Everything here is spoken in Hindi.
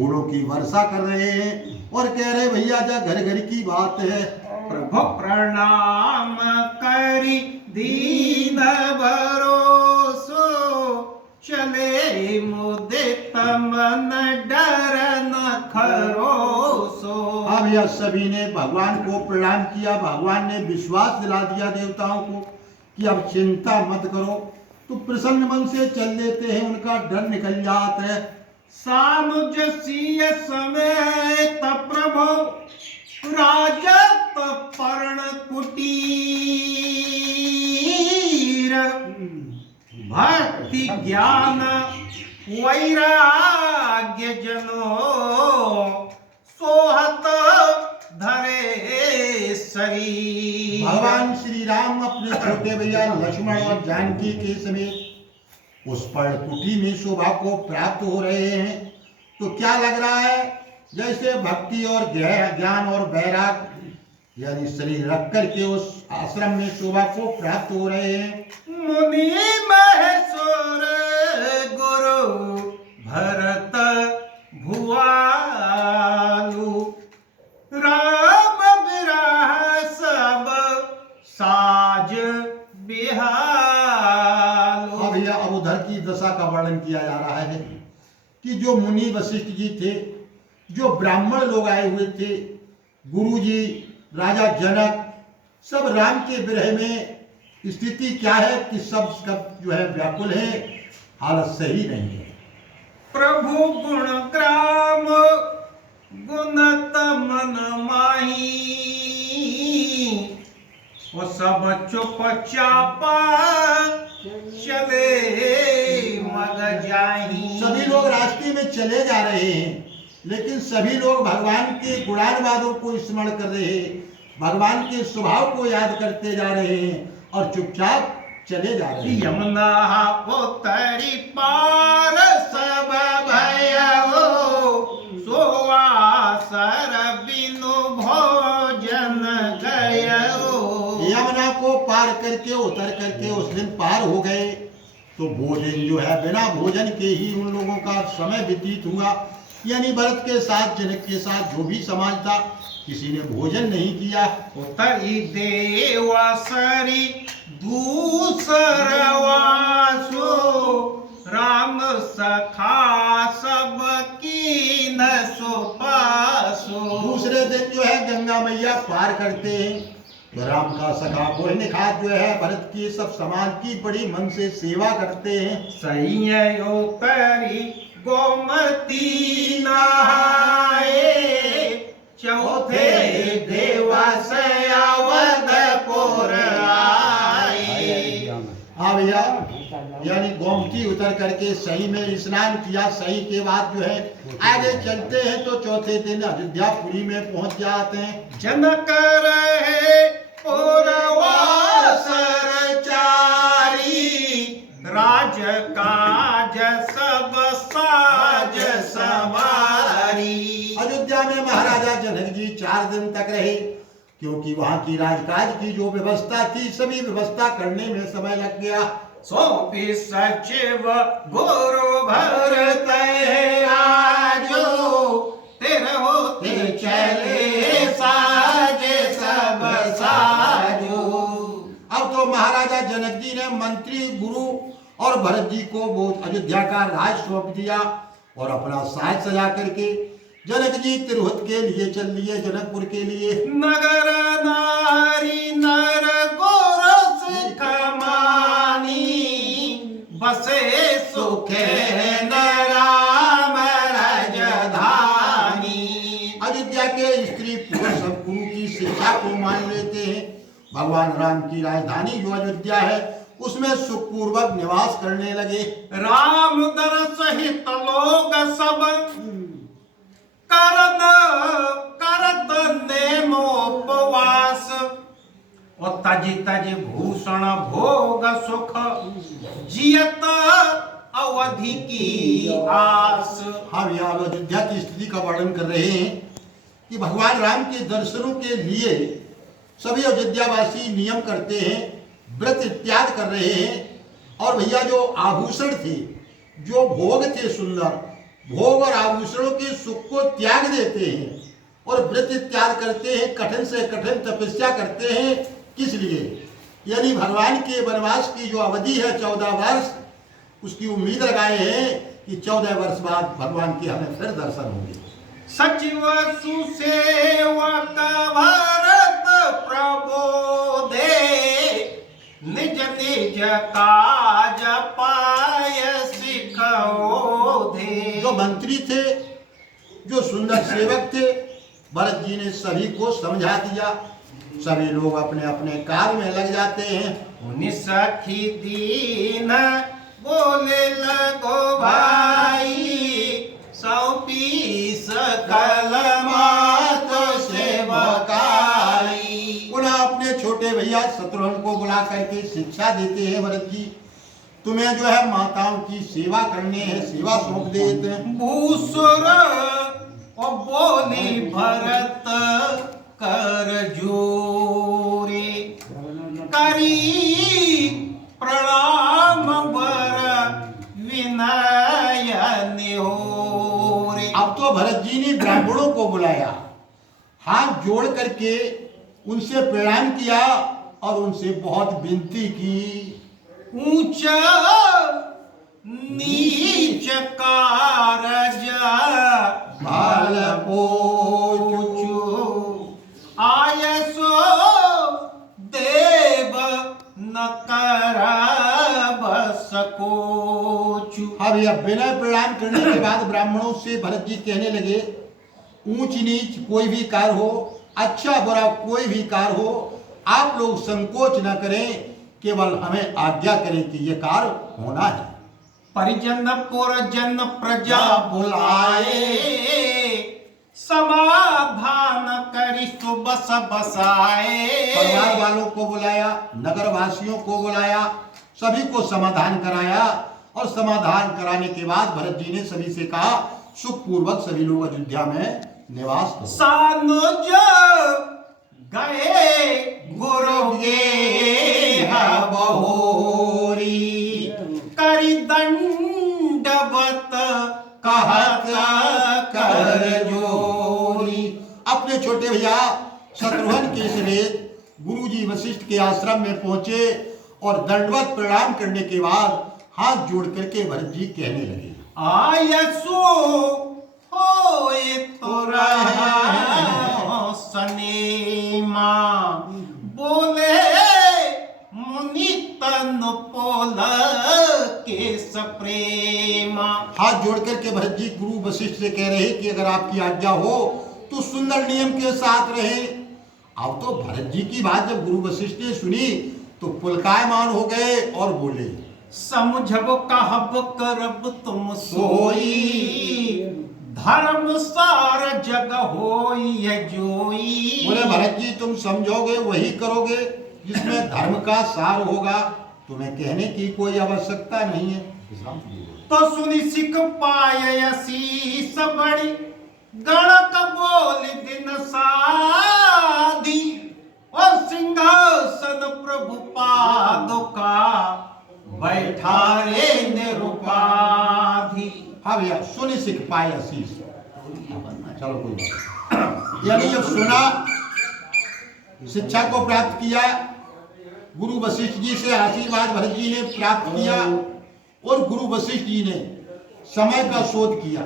फूलों की वर्षा कर रहे हैं और कह रहे भैया जा घर घर की बात है। प्रभु प्रणाम करी दीन भरोसो, चले मुदित मन डर न खरोसो। अब यह सभी ने भगवान को प्रणाम किया। भगवान ने विश्वास दिला दिया देवताओं को कि अब चिंता मत करो, तो प्रसन्न मन से चल देते हैं, उनका डर निकल जाता है। सानुजसीय समेत प्रभु राजत पर्ण कुटीर, भक्ति ज्ञान वैराग्य जनो, सोहत धरे शरीर। भगवान श्री राम अपने छोटे भैया लक्ष्मण और जानकी के समेत उस पर्ण कुटी में शोभा को प्राप्त हो रहे हैं। तो क्या लग रहा है, जैसे भक्ति और ज्ञान और वैराग्य यानी शरीर रख करके उस आश्रम में शोभा को प्राप्त हो रहे हैं। मुनि महेश्वर गुरु भरत भुआलु, राम विरह सब साज बिहालु। अब यह अब उधर की दशा का वर्णन किया जा रहा है कि जो मुनि वशिष्ठ जी थे, जो ब्राह्मण लोग आए हुए थे, गुरु जी, राजा जनक, सब राम के विरह में स्थिति क्या है कि सब जो है व्याकुल है, हालत सही नहीं है। प्रभु गुण ग्राम गुणत मन माही, वो सब चुपचापा चले मग जाही। सभी लोग रास्ते में चले जा रहे हैं, लेकिन सभी लोग भगवान के गुणानुवादों को स्मरण कर रहे हैं, भगवान के स्वभाव को याद करते जा रहे हैं और चुपचाप चले जा रहे हैं। यमुना उतरी पार सब भयो, सोआसर बिनु भोजन गयो। यमुना को पार करके उतर करके उस दिन पार हो गए, तो भोजन जो है बिना भोजन के ही उन लोगों का समय व्यतीत हुआ। यानी भरत के साथ, जनक के साथ जो भी समाज था, किसी ने भोजन नहीं किया। उतरी देवासरी दूसर वासो, राम सखा सब की न सो पासो। दूसरे दिन जो है गंगा मैया पार करते हैं, तो राम का सखा बोलनिखात जो है भरत की सब समाज की बड़ी मन से सेवा करते हैं। सैयो तरी गोमती नहाए, चौथे देवासयावदपुर आए। अब यानी गोमती उतर करके सही में स्नान किया। सही के बाद जो है आगे चलते हैं तो चौथे दिन अयोध्यापुरी में पहुंच जाते हैं। जनक रहे पुरवासर चारी, राज काज सब साज सवारी। अयोध्या में महाराजा जनक जी 4 दिन तक रहे, क्योंकि वहां की राजकाज की जो व्यवस्था थी, सभी व्यवस्था करने में समय लग गया। सौंपी सचिव गुरु भरत राजो, तेरे होते चले साज सब साजो। अब तो महाराजा जनक जी ने मंत्री, गुरु और भरत जी को वो अयोध्या का राज सौंप दिया और अपना साज सजा करके जनक जी तिरहुत के लिए चल दिए, जनकपुर के लिए। नगर नारी नर गोरस कमानी, बसे सुखे न राम राजधानी। अयोध्या के स्त्री पुरुष सब गुरु की शिक्षा को मान लेते हैं। भगवान राम की राजधानी जो अयोध्या है, उसमें सुखपूर्वक निवास करने लगे। राम दर सहित लोग सब करत नेमोपवास, और तज भूषण भोग सुख जियत अवधि की आस। हम यहाँ अयोध्या की स्थिति का वर्णन कर रहे हैं कि भगवान राम के दर्शनों के लिए सभी अयोध्यावासी नियम करते हैं, व्रत इत्यादि कर रहे हैं। और भैया जो आभूषण थे, जो भोग थे सुंदर, भोग और आभूषणों के सुख को त्याग देते हैं और व्रत त्याग करते हैं, कठिन से कठिन तपस्या करते हैं। किस लिए? यानी भगवान के वनवास की जो अवधि है 14 वर्ष, उसकी उम्मीद लगाए हैं कि 14 वर्ष बाद भगवान के हमें फिर दर्शन होंगे। सचिव सुसेवक भरत प्रबोधे, निज निज काज पाय सिखोधे। जो मंत्री थे, जो सुंदर सेवक थे, भरत जी ने सभी को समझा दिया। सभी लोग अपने अपने कार्य में लग जाते हैं। उनि सखी दीन बोले लगो भाई, सौंपी सकल मात सेवकाई। पुनः अपने छोटे भैया शत्रुघ्न को बुला करके शिक्षा देते हैं, भरत जी तुम्हें जो है माताओं की सेवा करने है, सेवा सौंप देते हैं। भूसुर और बोली भरत कर जोरे, करी प्रणाम वर विनय निहोरे। अब तो भरत जी ने ब्राह्मणों को बुलाया, हाथ जोड़ करके उनसे प्रणाम किया और उनसे बहुत विनती की। ऊंचा नीच कारज भाल पोचु, आयसो देव न करब सकोचु। अब यह विनय प्रणाम करने के बाद ब्राह्मणों से भरत जी कहने लगे, ऊंच नीच कोई भी कार्य हो, अच्छा बुरा कोई भी कार्य हो, आप लोग संकोच न करें, केवल हमें आज्ञा करें कि ये कार्य होना है। परिजन पुरजन प्रजा बुलाए, समाधान करी सुबस बसाए। परिवार वालों को बुलाया, नगर वासियों को बुलाया, सभी को समाधान कराया और समाधान कराने के बाद भरत जी ने सभी से कहा सुखपूर्वक सभी लोग अयोध्या में निवास करो। सानुज गए गुरु गेहा बहोरी, करि दंडवत कहत कर जोरी। अपने छोटे भैया शत्रुघ्न के समेत गुरुजी वशिष्ठ के आश्रम में पहुंचे और दंडवत प्रणाम करने के बाद हाथ जोड़ करके भरत जी कहने लगे, आयसो होए तोरा सनेमा, बोले मुनि तन पोल के सप्रेमा। हाथ जोड़ करके भरत जी गुरु वशिष्ठ से कह रहे कि अगर आपकी आज्ञा हो तो सुंदर नियम के साथ रहे। अब तो भरत जी की बात जब गुरु वशिष्ठ ने सुनी तो पुलकायमान हो गए और बोले, समझब कहब करब तुम सोई, धर्म सार जग होई जोई। बोले भरत जी तुम समझोगे वही करोगे जिसमें धर्म का सार होगा, तुम्हें कहने की कोई आवश्यकता नहीं है। तो सुनि सिख पाय शीस बड़ी, गणक बोल दिन साधी, और सिंहासन प्रभु पादुका बैठा रे निरुपाधि। हाँ भैया, सुनि सिख पाए आशीष। चलो कोई बात, यानी जब सुना, शिक्षा को प्राप्त किया, गुरु वशिष्ठ जी से आशीर्वाद भरत जी ने प्राप्त किया और गुरु वशिष्ठ जी ने समय का शोध किया